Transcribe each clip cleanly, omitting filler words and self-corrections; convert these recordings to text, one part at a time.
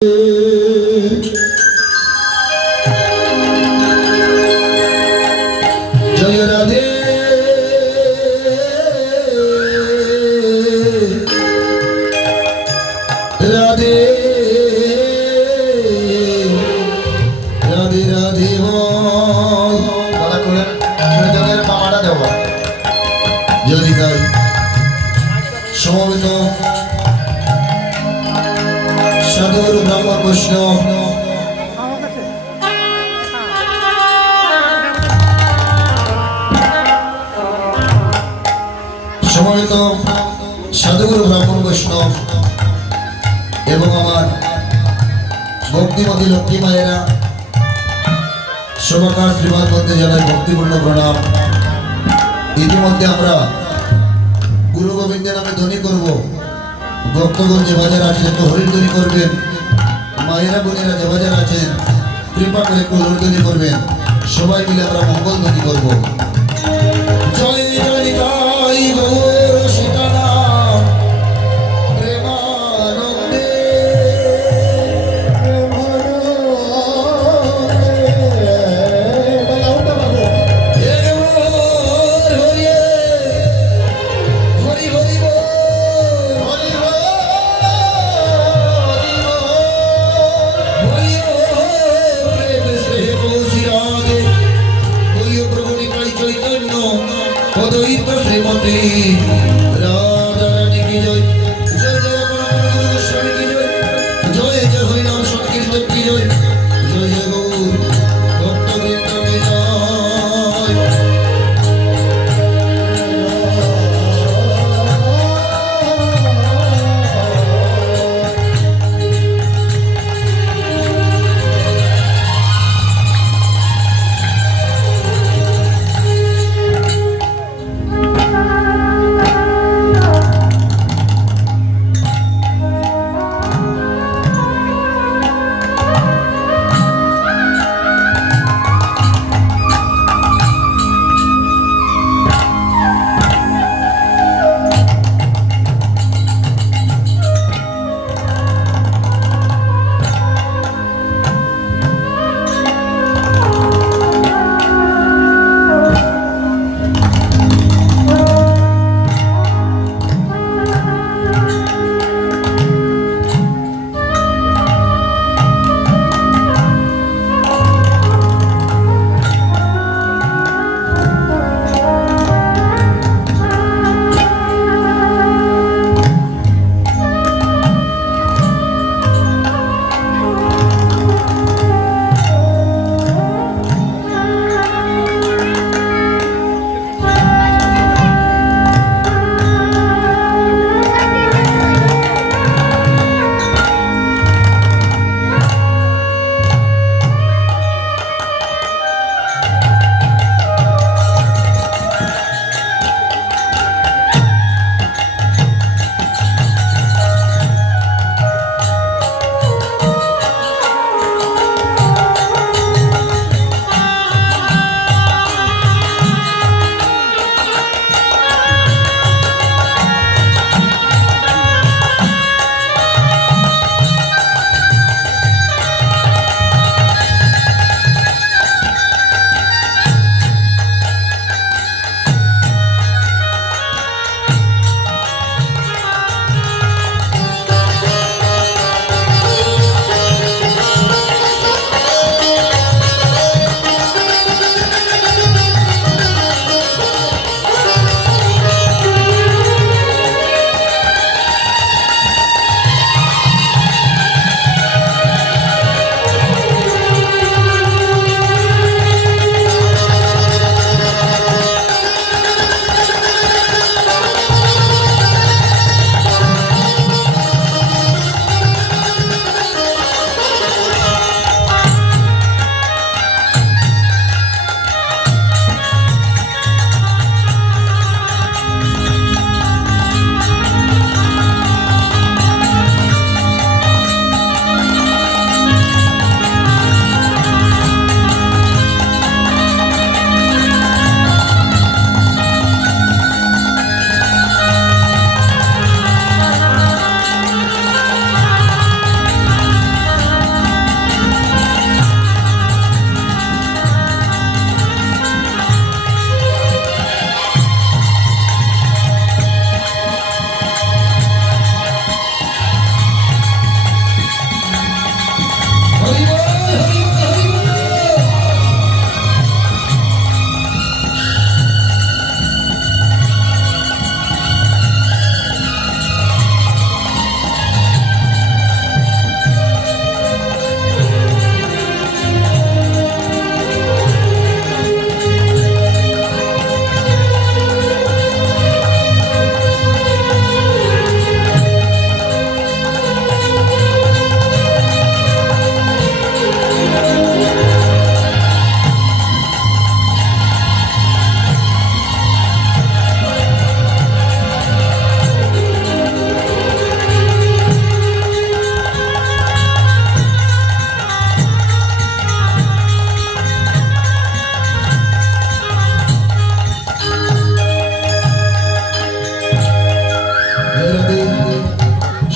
জয় রাধে রাধে রাধে রাধে বলা করে জনের মামাটা দেব যদি গাই সমবেত সাধুর ব্রহ্ম বৈষ্ণব সমবেত সাধুগুরু ব্রাহ্মণ বৈষ্ণব এবং আমার ভক্তিমতী লক্ষ্মী মায়েরা সবাকার শ্রীবাদ মধ্যে জানাই ভক্তিপূর্ণ প্রণাম। ইতিমধ্যে আমরা গুরু গোবিন্দের নামে ধ্বনি করব। ভক্তগণ যে বাজার আছে একটু হরিধ্বনি করবেন, মায়েরা বোনেরা যে বাজার আছেন কৃপা করে একটু হরিধ্বনি করবেন। সবাই মিলে আমরা মঙ্গল ধ্বনি করবো। জয় জয় জয় গৌর সীতারাম প্রেমানন্দে হরি হরি অদ্বৈত শ্রীমতী রাধা রানী কি জয়। জয় জয় পরমানন্দ স্বামী কি জয়। জয় জয় হরিনাম সংকীর্তন কি জয়। জয় জয় গৌর ভক্তবৃন্দ কি জয়।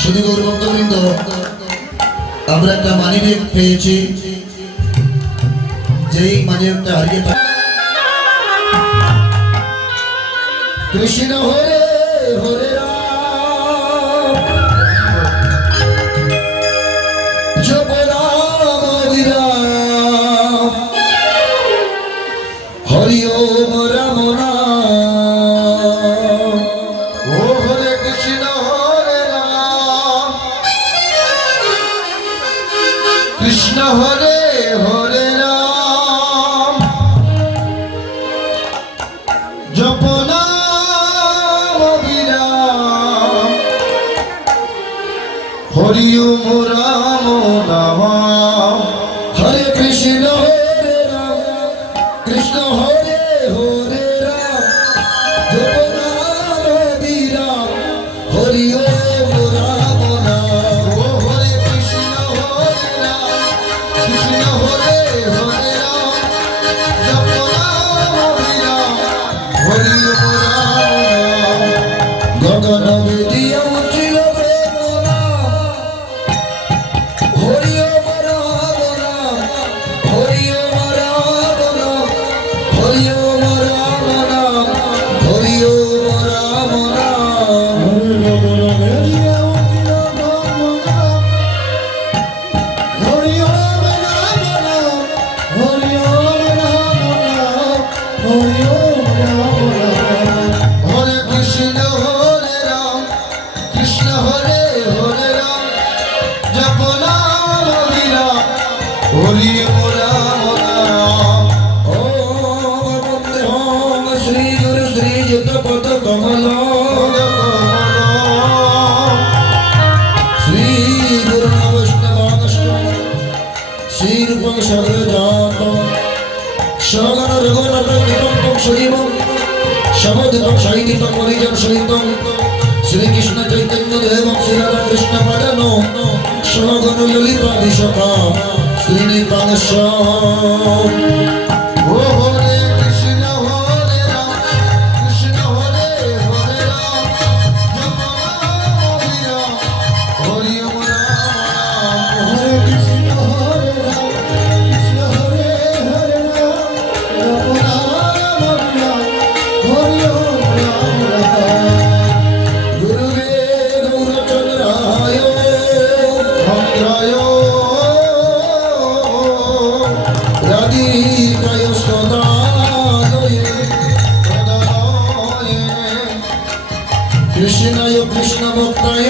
শুধু গৌরবৃন্দ আমরা একটা মানি ব্যাগ পেয়েছি, যেই মানি ব্যাগটা হারিয়ে কৃষ্ণ হরে হরে রাম জপ রাম বিরাম হরি ওম রাম নাম ও হরে কৃষ্ণ হরে রাম কৃষ্ণ হরে হরে রাম জপ হরি ওম রাম নাম হরে কৃষ্ণ হরে রাম কৃষ্ণ হরে হরে রাম জপ নাম বিরাম হরি ওম রাম নাম ও হরে কৃষ্ণ হরে রাম কৃষ্ণ হরে হরে রাম জপ নাম বিরাম হরি ওম রাম নাম গগন বিদিয়া হরি রাম নাম ও বন্দে ওম শ্রী গুরু শ্রী যুত পদ কমল শ্রী গুরু বৈষ্ণবাষ্টম শ্রী রূপং সর্বজাতম সগণ রঘুনাথ নিতম সজীবম সমধিতম সাহিত্যম হরিজন সহিতম শ্রীকৃষ্ণ চৈতন্য দেবম শ্রী রাধা কৃষ্ণ পাদনো সগণ ললিতা বিশাখা শ্রীনিবাস ও হরে কৃষ্ণ হরে রাম কৃষ্ণ হরে হরে রাম জপ নাম বিরাম হরি ওম রাম হরে কৃষ্ণ হরে রাম কৃষ্ণ হরে হরে রাম জপ নাম বিরাম হরি ওম রাম গুরুবে গৌরচন্দ্রায় ভদ্রায় রাধিকায় সদালয়ে কৃষ্ণায় কৃষ্ণ ভক্তায়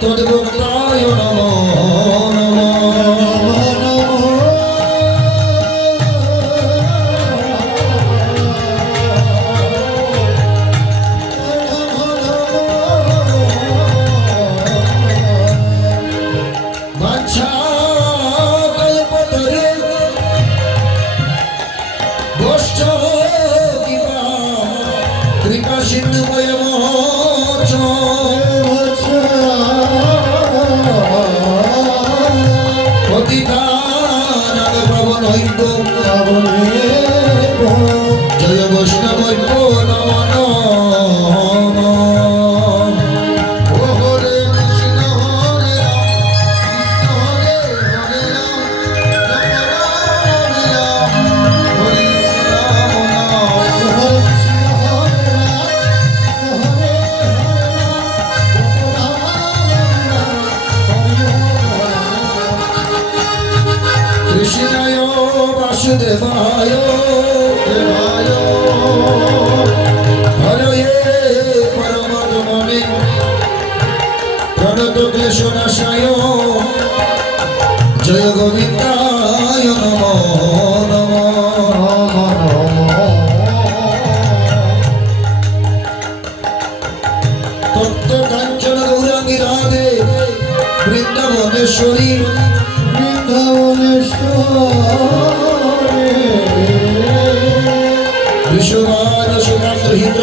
তদ্ভক্তায় নমো নমো কৃপা সিন্ধু জয় বৈষ্ণব বাসুদেবায় হরয়ে পরমাত্মনে প্রণত ক্লেশনাশায় জয় গোবিন্দায় নমো নমো তপ্ত কাঞ্চন গৌরাঙ্গী রাধে বৃন্দাবনেশ্বরী বিশ্ববাদ সুমাত্রহিত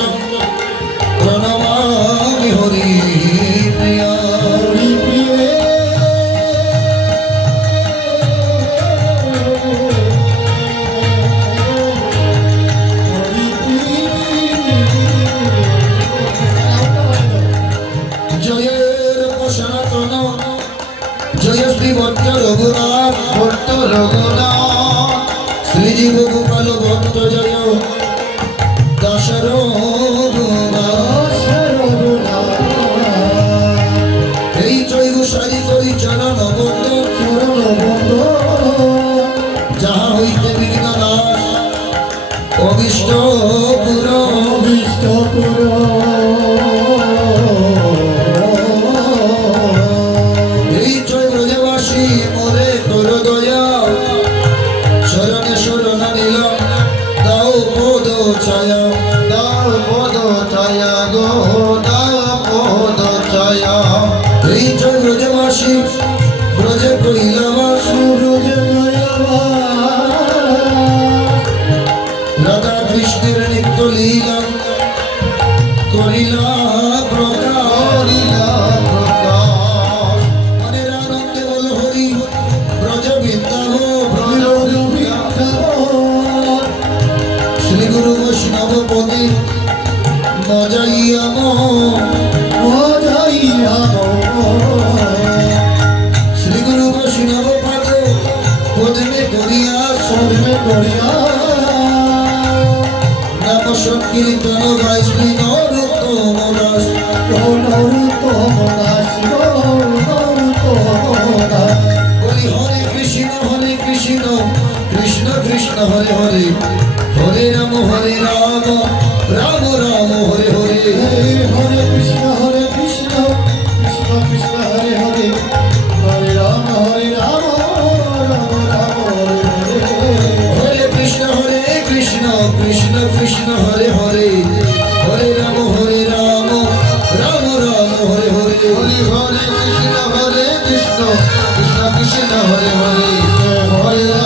প্রণমামি হরি প্রিয়া জয়ের সনাতন জয় শ্রী ভট্ট রঘুনাথ শ্রীজীব গোপাল ভক্ত জয় দাসর এই জৈব সারি করি চরণ বন্ধ যাহা হইতে বিঘ্ন নাশ অভিষ্ট পুর এই জয় ব্রজবাসী মোরে তোর দয়া শরণে শরণ নিল দাও পদ ছায়া এই জয় ব্রজবাসী ব্রজে কইলাবাস রাধা কৃষ্ণের নিত্য লীলা করিলা প্রকাশ মনের আনন্দে বল হরি ব্রজ বৃন্দাবন শ্রী গুরু বৈষ্ণব পদে মজাইয়াম শ্রী গুরু বৈষ্ণব পদ পদ্মে করিয়া নাম সংকীর্তন গাই শ্রী নরোত্তম দাস বলি হরে কৃষ্ণ কৃষ্ণ কৃষ্ণ হরে হরে হরে রাম রাম রাম হরে হরে হরে কৃষ্ণ কৃষ্ণ কৃষ্ণ হরে হরে হরে রাম রাম রাম হরে হরে হরে কৃষ্ণ কৃষ্ণ কৃষ্ণ হরে হরে হরে রাম রাম রাম হরে হরে হরে হরে কৃষ্ণ কৃষ্ণ কৃষ্ণ হরে হরে হরে রাম